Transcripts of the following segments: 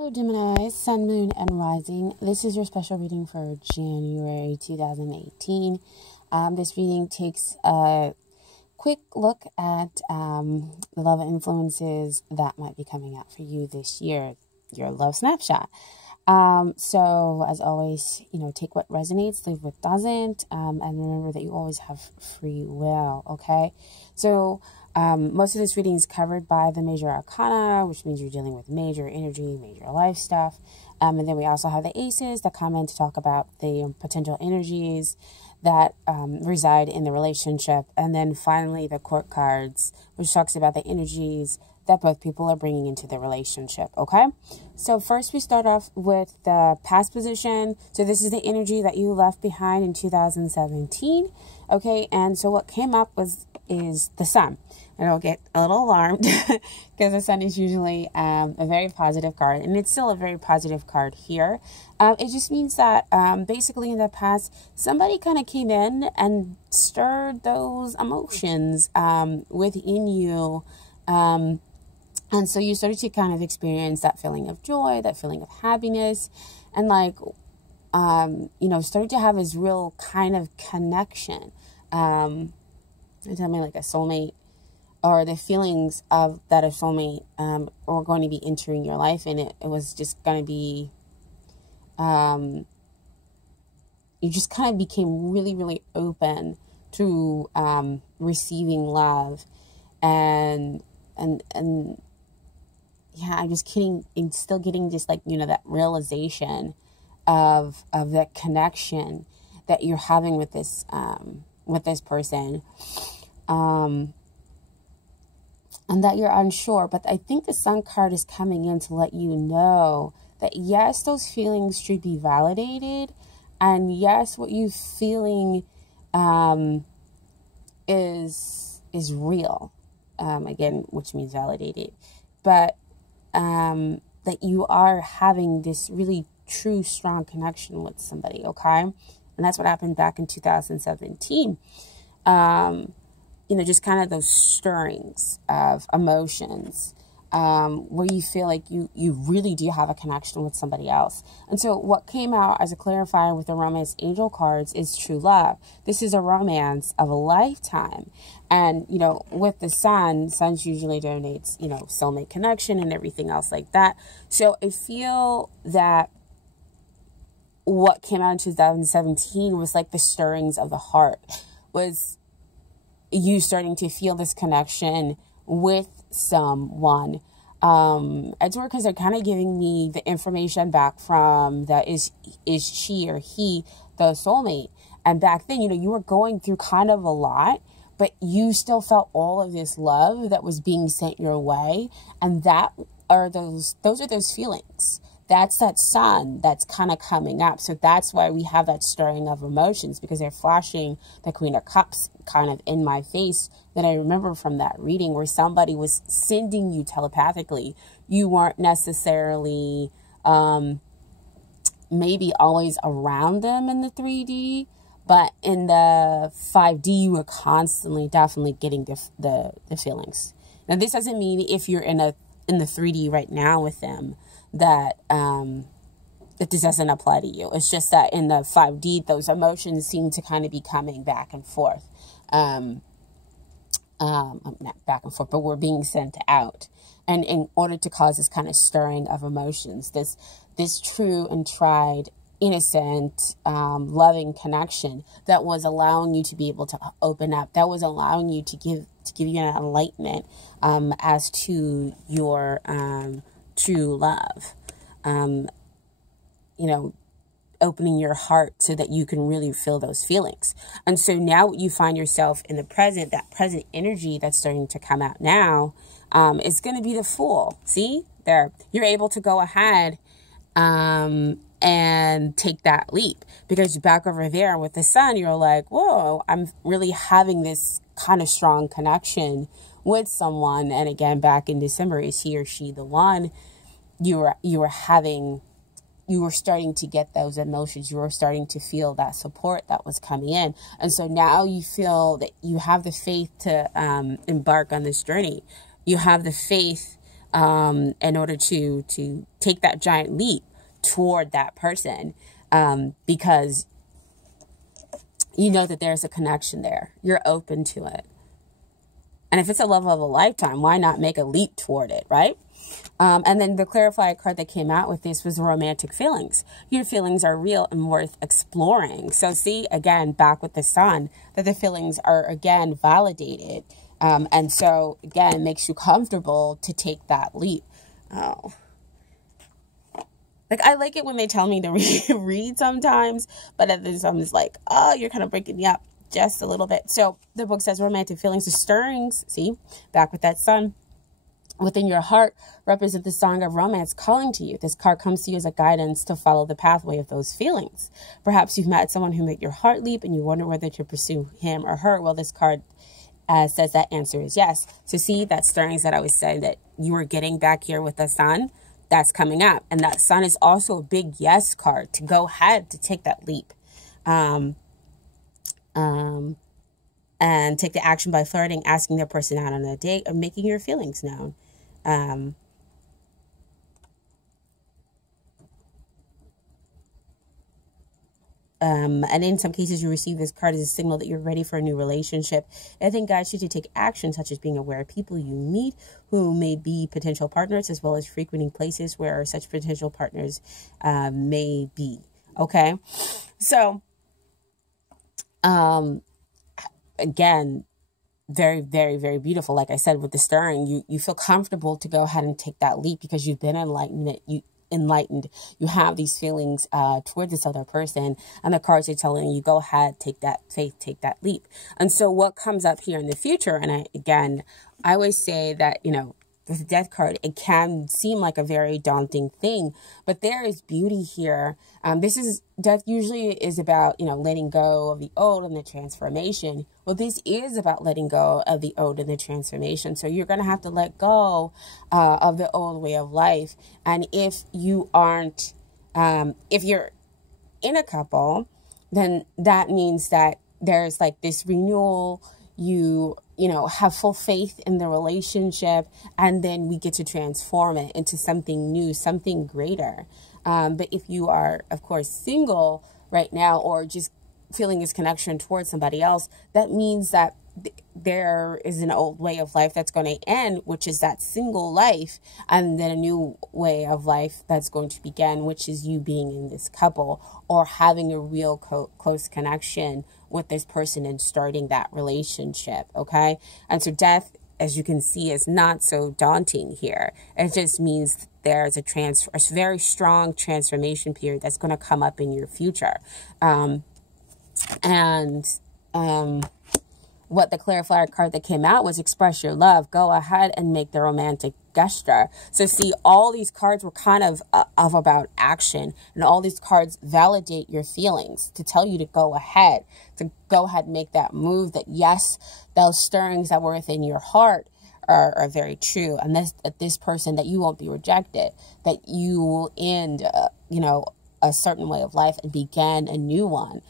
Hello Gemini, Sun, Moon, and Rising. This is your special reading for January 2018. This reading takes a quick look at the love influences that might be coming out for you this year, your love snapshot. So as always, take what resonates, leave what doesn't, and remember that you always have free will, okay? So most of this reading is covered by the major arcana, which means you're dealing with major energy, major life stuff. And then we also have the aces that come in to talk about the potential energies that reside in the relationship. And then finally, the court cards, which talks about the energies that both people are bringing into the relationship, okay? So first we start off with the past position. So this is the energy that you left behind in 2017, okay? And so what came up is the sun. And I'll get a little alarmed because the sun is usually a very positive card, and it's still a very positive card here. It just means that basically in the past, somebody kind of came in and stirred those emotions within you. And so you started to kind of experience that feeling of joy, that feeling of happiness, and started to have this real kind of connection. They tell me like a soulmate, or the feelings of that a soulmate are going to be entering your life, and it was just going to be, you just kind of became really, really open to receiving love, and yeah, I'm still getting just that realization of that connection that you're having with this person. And that you're unsure, but I think the Sun card is coming in to let you know that yes, those feelings should be validated, and yes, what you're feeling is real. Again, which means validated, but that you are having this really true, strong connection with somebody, okay? And that's what happened back in 2017. Just kind of those stirrings of emotions where you feel like you really do have a connection with somebody else. And so what came out as a clarifier with the romance angel cards is true love. This is a romance of a lifetime. And, with the suns usually donates, soulmate connection and everything else like that. So I feel that what came out in 2017 was like the stirrings of the heart, was you starting to feel this connection with someone. It's weird because they're kind of giving me the information back from that is she or he the soulmate. And back then, you were going through kind of a lot, but you still felt all of this love that was being sent your way. And those are those feelings. That's that sun that's kind of coming up. So that's why we have that stirring of emotions, because they're flashing the Queen of Cups kind of in my face that I remember from that reading, where somebody was sending you telepathically. You weren't necessarily maybe always around them in the 3D, but in the 5D, you were constantly definitely getting the feelings. Now, this doesn't mean if you're in the 3D right now with them, that this doesn't apply to you. It's just that in the 5D, those emotions seem to kind of be coming back and forth. Not back and forth, but we're being sent out. And in order to cause this kind of stirring of emotions, this true and tried, innocent, loving connection that was allowing you to be able to open up, that was allowing you to give you an enlightenment as to your true love, opening your heart so that you can really feel those feelings. And so now you find yourself in the present, that present energy that's starting to come out now is going to be the Fool. See there, you're able to go ahead and take that leap, because back over there with the Sun, you're like, whoa, I'm really having this kind of strong connection with someone. And again, back in December, is he or she the one? You were starting to get those emotions. You were starting to feel that support that was coming in. And so now you feel that you have the faith to embark on this journey. You have the faith in order to take that giant leap toward that person, because you know that there's a connection there. You're open to it. And if it's a love of a lifetime, why not make a leap toward it, right? And then the clarifier card that came out with this was romantic feelings. Your feelings are real and worth exploring. So see, again, back with the sun, that the feelings are, again, validated. And so, again, it makes you comfortable to take that leap. Oh. Like, I like it when they tell me to read sometimes, but at this time it's like, oh, you're kind of breaking me up just a little bit. So the book says romantic feelings are stirrings. See, back with that sun within your heart represent the song of romance calling to you. This card comes to you as a guidance to follow the pathway of those feelings. Perhaps you've met someone who made your heart leap and you wonder whether to pursue him or her. Well, this card says that answer is yes. So see, that stirrings that I was saying that you were getting back here with the sun, that's coming up. And that sun is also a big yes card to go ahead to take that leap. And take the action by flirting, asking their person out on a date, or making your feelings known. And in some cases, you receive this card as a signal that you're ready for a new relationship. It then guides you to take action, such as being aware of people you meet who may be potential partners, as well as frequenting places where such potential partners may be. Okay, so again, very, very, very beautiful. Like I said, with the stirring, you feel comfortable to go ahead and take that leap because you've been enlightened. You have these feelings toward this other person, and the cards are telling you, go ahead, take that faith, take that leap. And so what comes up here in the future, and I always say that, with the death card, it can seem like a very daunting thing, but there is beauty here. Death usually is about, letting go of the old and the transformation. Well, this is about letting go of the old and the transformation. So you're going to have to let go of the old way of life. And if you aren't, if you're in a couple, then that means that there's like this renewal. You have full faith in the relationship, and then we get to transform it into something new, something greater. But if you are, of course, single right now, or just feeling this connection towards somebody else, that means that there is an old way of life that's going to end, which is that single life, and then a new way of life that's going to begin, which is you being in this couple or having a real close connection with this person and starting that relationship. Okay. And so death, as you can see, is not so daunting here. It just means there's a very strong transformation period that's going to come up in your future. What the clarifier card that came out was express your love. Go ahead and make the romantic gesture. So see, all these cards were kind of about action, and all these cards validate your feelings to tell you to go ahead and make that move, that yes, those stirrings that were within your heart are very true. And this person, that you won't be rejected, that you will end, a certain way of life and begin a new one.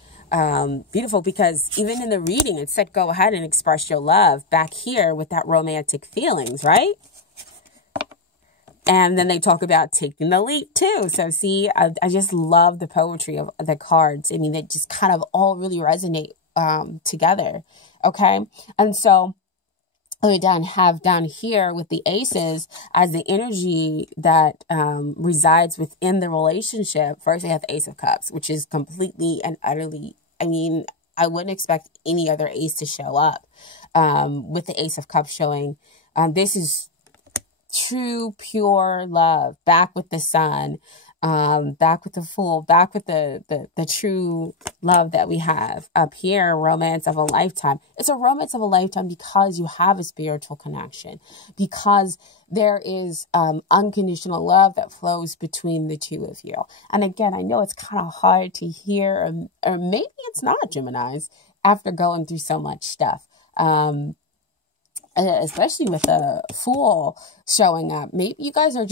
Beautiful, because even in the reading, it said go ahead and express your love back here with that romantic feelings, right? And then they talk about taking the leap too. So see, I just love the poetry of the cards. I mean, they just kind of all really resonate together. Okay. And so we have down here with the aces as the energy that resides within the relationship. First, they have the Ace of Cups, which is completely and utterly, I wouldn't expect any other ace to show up with the Ace of Cups showing. This is true, pure love, back with the sun, back with the Fool, back with the true love that we have up here. Romance of a lifetime. It's a romance of a lifetime because you have a spiritual connection, because there is unconditional love that flows between the two of you. And again, I know it's kind of hard to hear, or maybe it's not, Geminis, after going through so much stuff. Especially with a Fool showing up. Maybe you guys are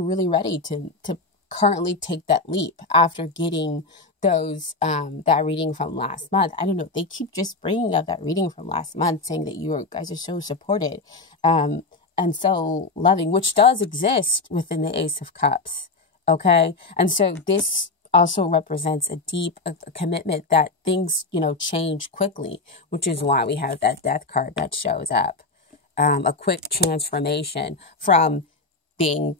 really ready to currently take that leap after getting those that reading from last month. I don't know, they keep just bringing up that reading from last month, saying that you guys are so supported, and so loving, which does exist within the Ace of Cups. Okay. And so this also represents a deep commitment that things, change quickly, which is why we have that Death card that shows up. A quick transformation from being,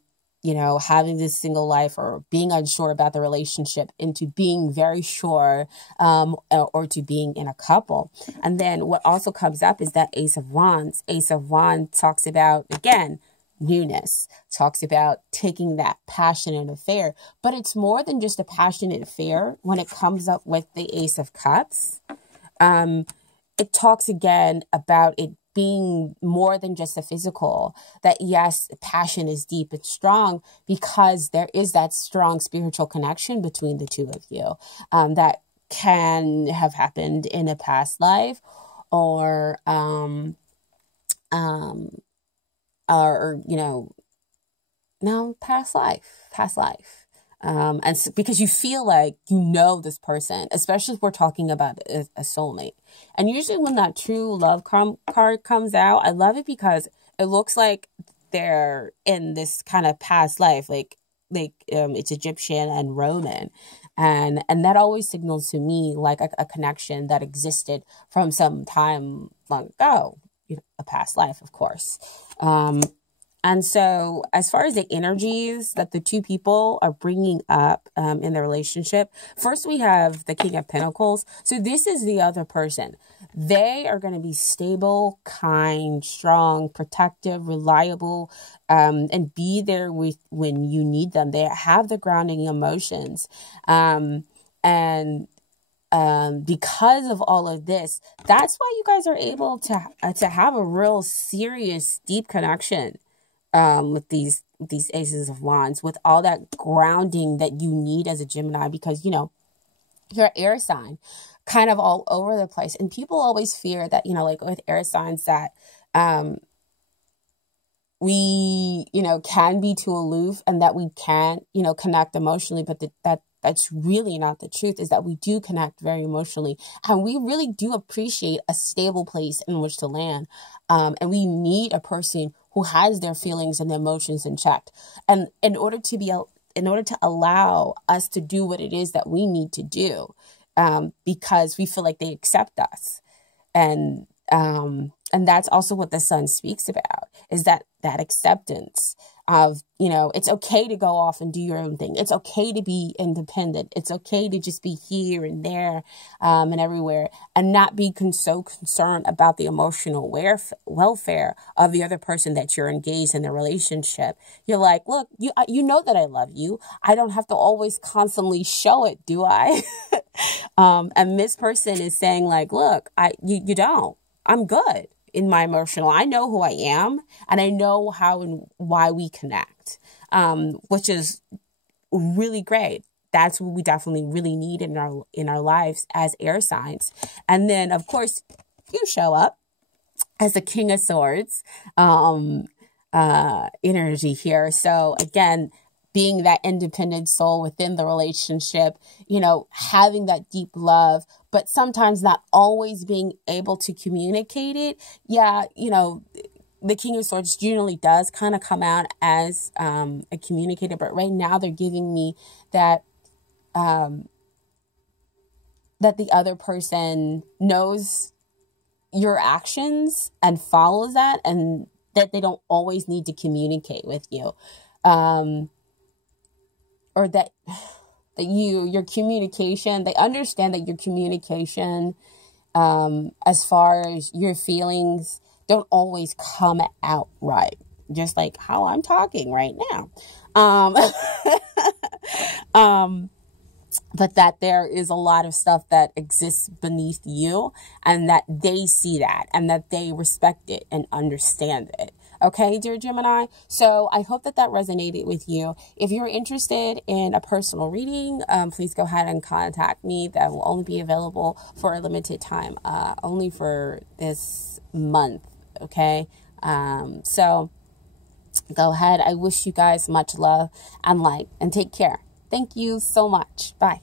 having this single life or being unsure about the relationship into being very sure, or to being in a couple. And then what also comes up is that Ace of Wands. Ace of Wands talks about, again, newness, talks about taking that passionate affair, but it's more than just a passionate affair when it comes up with the Ace of Cups. It talks again about it being more than just a physical, that yes, passion is deep and strong because there is that strong spiritual connection between the two of you, that can have happened in a past life or no, past life. And so, because you feel like this person, especially if we're talking about a soulmate. And usually when that true love card comes out, I love it because it looks like they're in this kind of past life, like it's Egyptian and Roman. And that always signals to me like a connection that existed from some time long ago, a past life, of course. And so as far as the energies that the two people are bringing up in their relationship, first we have the King of Pentacles. So this is the other person. They are going to be stable, kind, strong, protective, reliable, and be there when you need them. They have the grounding emotions. And because of all of this, that's why you guys are able to have a real serious, deep connection. With these Aces of Wands, with all that grounding that you need as a Gemini, because, you're an air sign, kind of all over the place. And people always fear that, like with air signs that we, can be too aloof and that we can't, connect emotionally. But that's really not the truth, is that we do connect very emotionally. And we really do appreciate a stable place in which to land. And we need a person who has their feelings and their emotions in check. And in order to allow us to do what it is that we need to do, because we feel like they accept us. And that's also what the Sun speaks about, is that acceptance of, it's okay to go off and do your own thing. It's okay to be independent. It's okay to just be here and there, and everywhere, and not be so concerned about the emotional welfare of the other person that you're engaged in the relationship. You're like, look, you know that I love you. I don't have to always constantly show it, do I? And this person is saying like, look, you don't. I'm good in my emotional. I know who I am, and I know how and why we connect, which is really great. That's what we definitely really need in our lives as air signs. And then, of course, you show up as the King of Swords energy here. So again, being that independent soul within the relationship, having that deep love, but sometimes not always being able to communicate it. Yeah, the King of Swords generally does kind of come out as a communicator, but right now they're giving me that that the other person knows your actions and follows that, and that they don't always need to communicate with you. Or that your communication, they understand that your communication, as far as your feelings, don't always come out right. Just like how I'm talking right now. But that there is a lot of stuff that exists beneath you, and that they see that, and that they respect it and understand it. Okay, dear Gemini. So I hope that resonated with you. If you're interested in a personal reading, please go ahead and contact me. That will only be available for a limited time, only for this month. Okay. So go ahead. I wish you guys much love and light, and take care. Thank you so much. Bye.